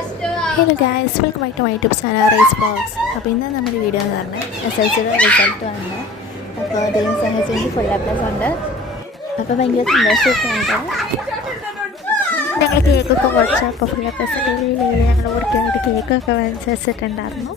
Hello guys, welcome back to my YouTube channel rice box. അപ്പോൾ ഇന്ന് നമ്മുടെ video എന്ന് പറഞ്ഞാൽ SLCയുടെ റിസൾട്ട് വന്നു. അപ്പോൾ ദൈവം സഹായിച്ചെങ്കിൽ ഫുൾ A+ ഉണ്ട്. അപ്പോൾ ഭയങ്കര സന്തോഷമൊക്കെ ഉണ്ട്. ഞങ്ങൾ കേക്കൊക്കെ കുറച്ച് അപ്പോൾ ഫുൾ A+ ഞങ്ങൾ വൃത്തിയായിട്ട് കേക്കൊക്കെ വാങ്ങിച്ച് വെച്ചിട്ടുണ്ടായിരുന്നു.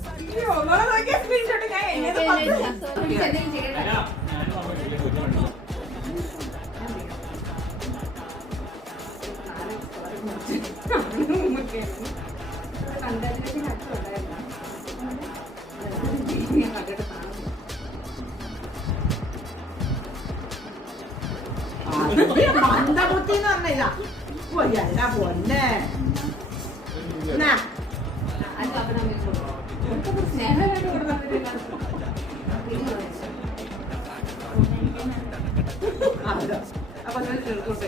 മന്ദബുദ്ധിന്ന് പറഞ്ഞില്ല എല്ലാ പൊന്നെ അപ്പൊ ചെറുക്കോട്ടെ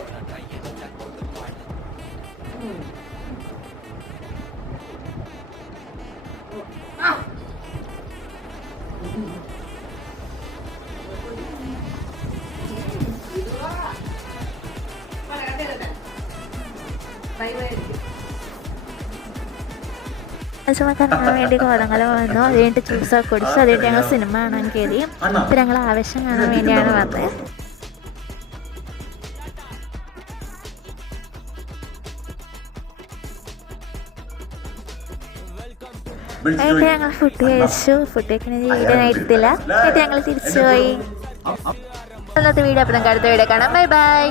കാണാൻ വേണ്ടി കോതങ്ങൾ വന്നു. അത് കഴിഞ്ഞിട്ട് ജ്യൂസൊക്കെ കുടിച്ചു. അത് കഴിഞ്ഞിട്ട് ഞങ്ങൾ സിനിമ കാണാൻ കയറി. ഇപ്പം ഞങ്ങൾ ആവശ്യം കാണാൻ വേണ്ടിയാണ് വന്നത്. എന്നിട്ട് ഞങ്ങൾ ഫുഡ് കഴിച്ചു. ഫുഡ് കഴിക്കുന്ന വീഡിയോ എടുത്തില്ല. എന്നിട്ട് ഞങ്ങൾ തിരിച്ചു പോയി. അന്നത്തെ വീഡിയോ അപ്പം നമുക്ക് അടുത്ത വീഡിയോ കാണാം. Bye bye.